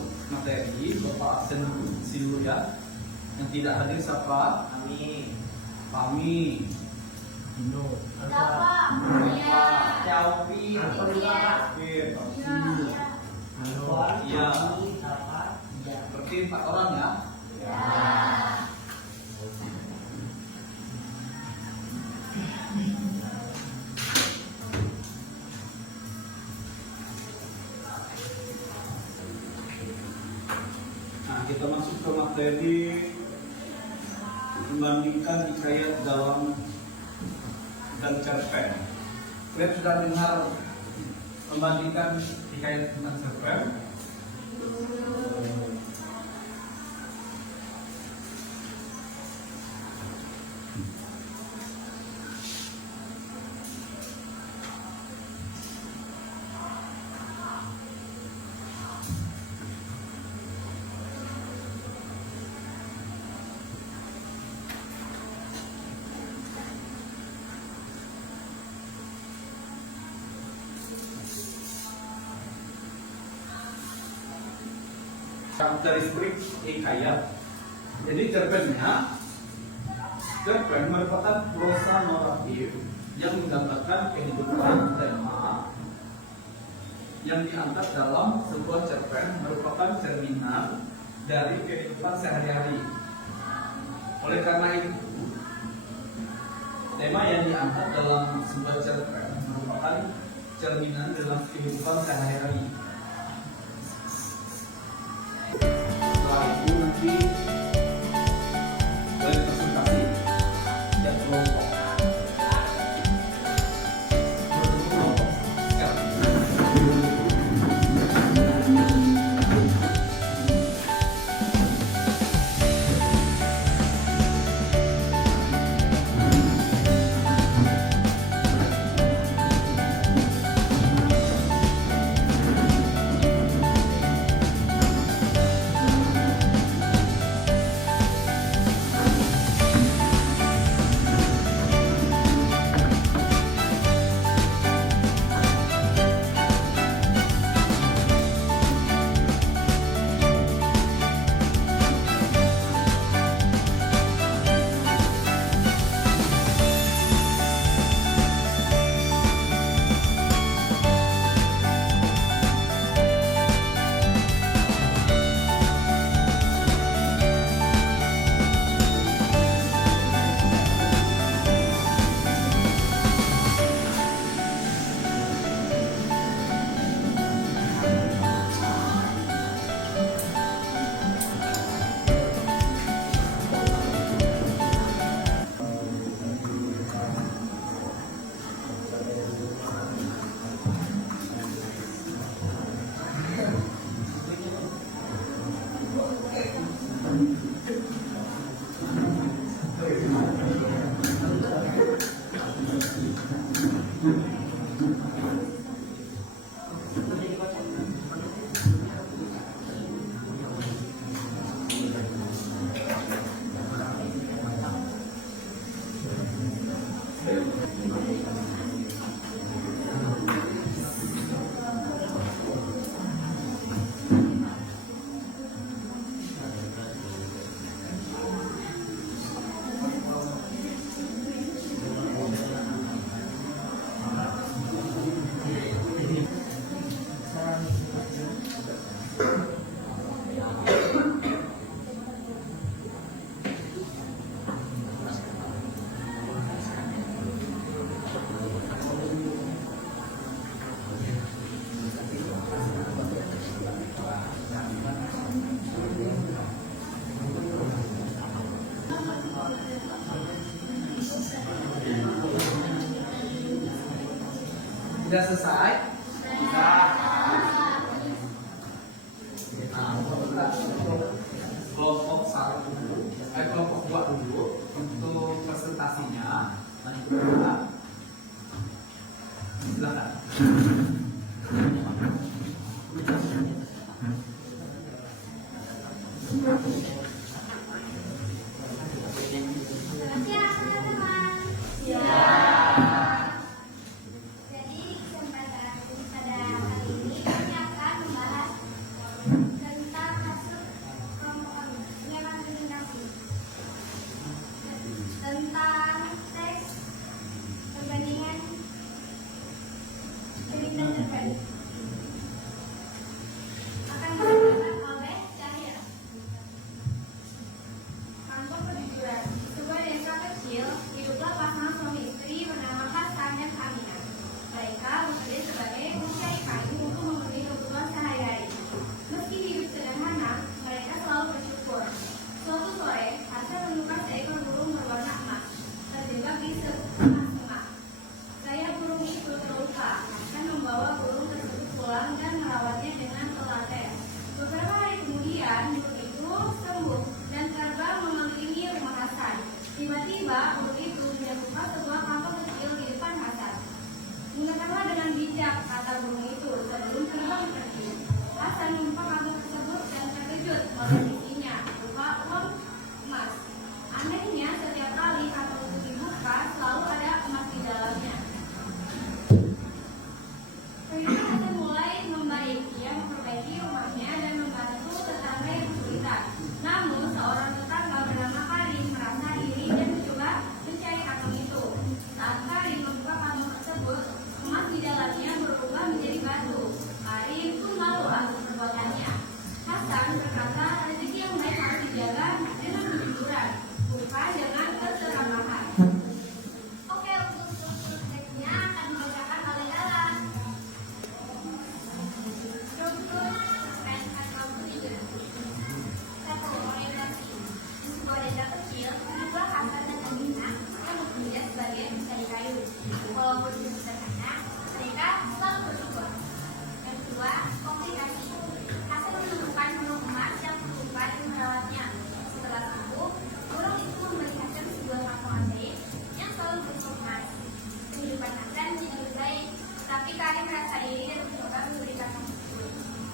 masuk materi, Bapak absen dulu ya. Yang tidak hadir siapa? Pami, Indo, Jauhi, Iya. Berarti 4 orang ya? Nah, kita masuk ke materi membandingkan hikayat dalam dan cerpen. Kalian sudah dengar membandingkan hikayat dengan cerpen? Karakteristik hikayat. Jadi cerpen merupakan prosa naratif yang menggambarkan kehidupan tema yang diangkat dalam sebuah cerpen merupakan cerminan dari kehidupan sehari-hari. Oleh karena itu, tema yang diangkat dalam sebuah cerpen merupakan cerminan dalam kehidupan sehari-hari. Setelah itu nanti dari presentasi dan kelompok. Sudah selesai? Sudah. Nah, kelompok 1 dulu, kelompok 2 dulu untuk presentasinya. Nanti kita silakan. Jadi kesempatan pada hari ini kami akan membahas tentang Bagian isinya berupa uang emas. Anehnya, setiap kali kantong itu dibuka, selalu ada emas di dalamnya. Rina akan mulai membaik. Ia memperbaiki rumahnya dan membantu tetangga yang kesulitan. Namun, seorang tetangga bernama Karim merasa iri dan mencoba mencari kantong itu. Saat Karim membuka kantong tersebut, emas di dalamnya berubah menjadi batu. Karim pun malu atas perbuatannya. Hasan berkata, rezeki yang baik harus dijaga dengan kejujuran, bukan dengan keserakahan. Oke, untuk tekniknya akan dibacakan oleh Ella. Struktur dan atau tiga. Satu, orientasi. Di sebuah desa kecil, hiduplah Hasan dan Aminah yang bekerja sebagai petani kayu. Walaupun sederhana, mereka selalu bersyukur. Yang kedua, komplikasi. Hasan menemukan burung emas yang terluka dan merawatnya. Setelah sembuh, burung itu memberi Hasan sebuah kantong ajaib yang selalu berisi emas. Kehidupan Hasan menjadi lebih baik, tapi Karim merasa iri dan mencoba memberi kantong tersebut.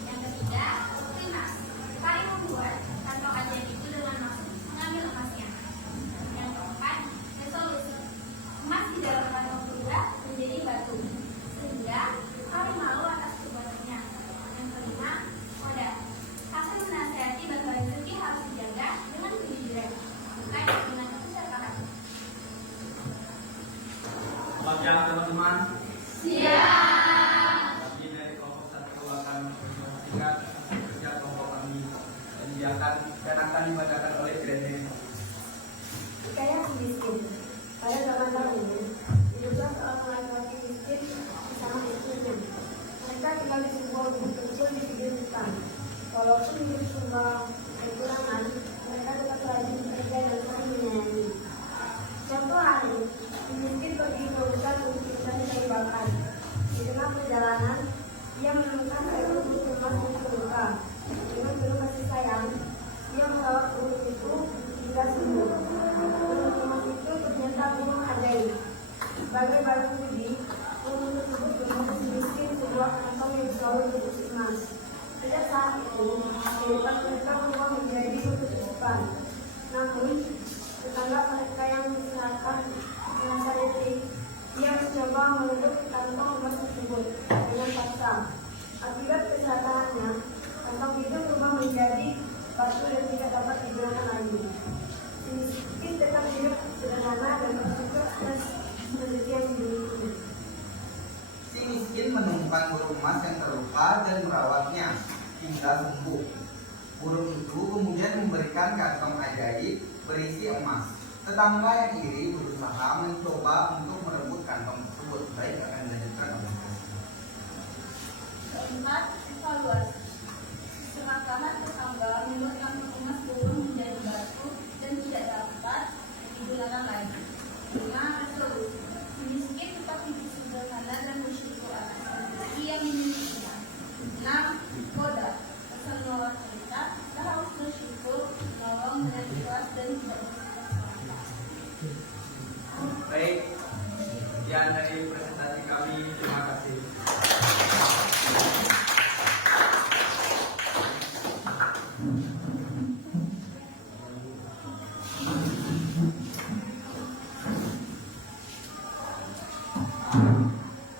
Yang ketiga, emas. Karim membuat kantong ajaib itu dengan maksud mengambil emasnya. Yang keempat, resolusi. Emas di dalam kantong berubah menjadi batu, sehingga Karim malu atas perbuatannya. Yang kelima, koda. Hasan menasihati bahwa rezeki harus dijaga dengan kejujuran, bukan dengan keserakahan. Selamat siang teman-teman. Siap. Kami dari kelompok 1 akan menyaksikan kerja kelompok kami dan akan dibacakan oleh Grene. Hikayat si miskin. Pada zaman dahulu, hiduplah seorang laki-laki miskin bersama istrinya. Mereka tinggal di sebuah gubuk kecil di pinggir hutan. Walaupun hidup serba kekurangan, mereka tetap rajin bekerja dan saling menyayangi. Suatu hari, si miskin pergi ke hutan untuk mencari kayu bakar. Di tengah perjalanan, ia menemukan seekor burung emas yang terluka. Dengan penuh kasih sayang, ia merawat burung itu hingga sembuh. Burung emas itu ternyata burung ajaib. Sebagai barang budi, burung tersebut memberi si miskin sebuah kantong yang selalu berisi emas. Sejak saat itu, kehidupan mereka berubah menjadi kecukupan. Namun, tetangga mereka yang menyesalkan merasa iri. Ia mencoba menutup kantong emas tersebut dengan paksa. Akibat keserakahannya, kantong itu berubah menjadi batu dan tidak dapat digunakan lagi. Si miskin tetap hidup sederhana dan bersyukur atas rezeki yang dimilikinya. Si miskin menemukan burung emas yang terluka dan merawatnya hingga sembuh. Burung itu kemudian memberikan kantong ajaib berisi emas. Tetangga yang iri berusaha mencoba untuk merebut kantong tersebut. Baik, akan dilanjutkan oleh Keempat, evaluasi. Semakalah tetangga membuat kantong emas burung menjadi batu dan tidak dapat digunakan lagi. 5. Resolusi. Si miskin tetap hidup sederhana dan bersyukur atas rezeki yang dimilikinya. 6. Koda. Pesan moral cerita, kita harus bersyukur, menolong dengan ikhlas dan tidak Baik, sekian dari presentasi kami. Terima kasih.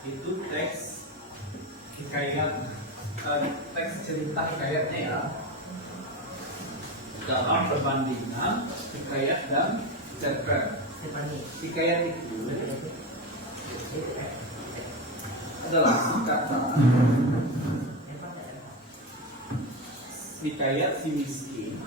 Itu teks hikayat, teks cerita hikayatnya ya, dalam perbandingan hikayat dan cerpen. Hikayat itu adalah singkatan hikayat si miskin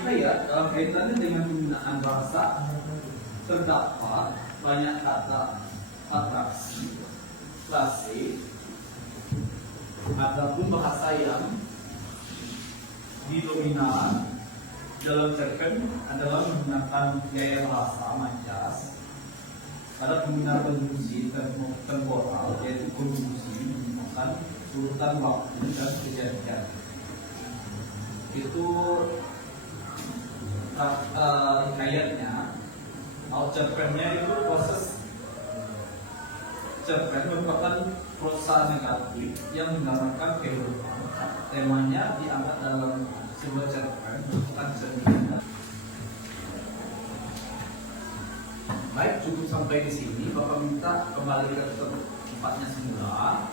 hikayat dalam kaitannya dengan penggunaan bahasa terdapat banyak kata atraksi, klasik, ataupun bahasa yang didominan dalam cerpen adalah menggunakan gaya bahasa majas. Pada penggunaan konjungsi temporal, yaitu konjungsi menggunakan urutan waktu dan kejadian. Itu hikayatnya, cerpennya itu proses cerpen merupakan prosa negatif yang menggambarkan kehidupan. Temanya diangkat dalam sebuah cerpen merupakan cerminan. Baik, cukup sampai di sini. Bapak minta kembali ke tempatnya semula.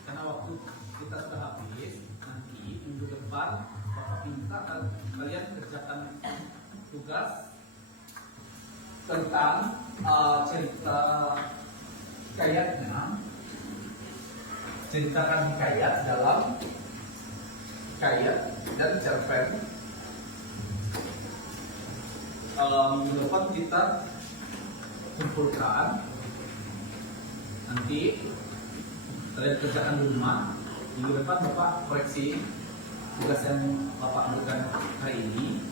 Karena waktu kita sudah habis, nanti minggu depan Bapak minta kalian kerjakan tugas tentang cerita hikayatnya. Ceritakan hikayat dalam hikayat dan cerpen. Minggu depan kita kumpulkan. Nanti kalian kerjakan di rumah. Minggu depan Bapak koreksi tugas yang Bapak ambilkan hari ini.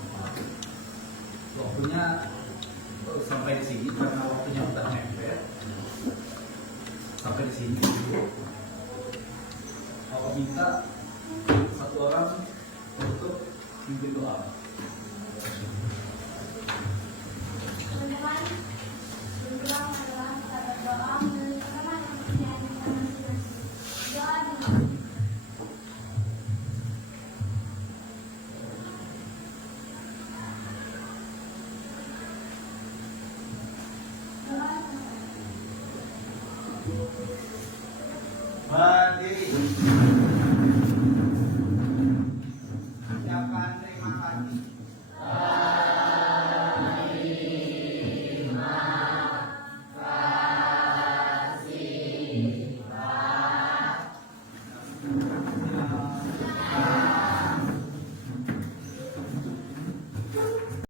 Waktunya sampai di sini karena waktunya udah mepet. Sampai di sini dulu. Bapak minta